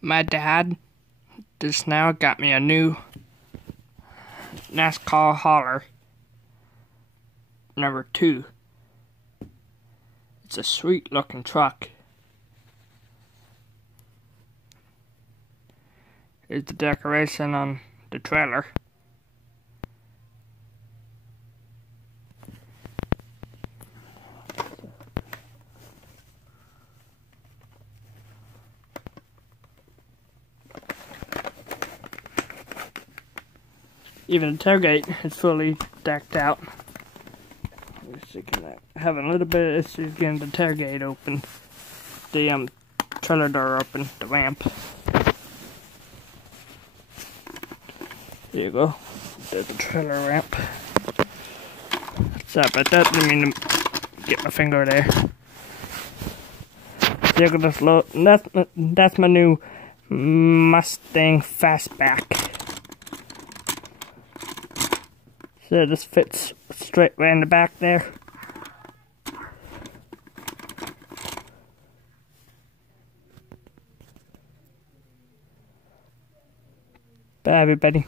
My dad just now got me a new NASCAR hauler, number 2. It's a sweet looking truck. Here's the decoration on the trailer. Even the tailgate is fully decked out. Having a little bit of issues getting the tailgate open. The trailer door open, the ramp. There you go. There's the trailer ramp. Sorry about that, didn't mean to get my finger there. There you go, that's my new Mustang Fastback. So this fits straight right in the back there. Bye everybody.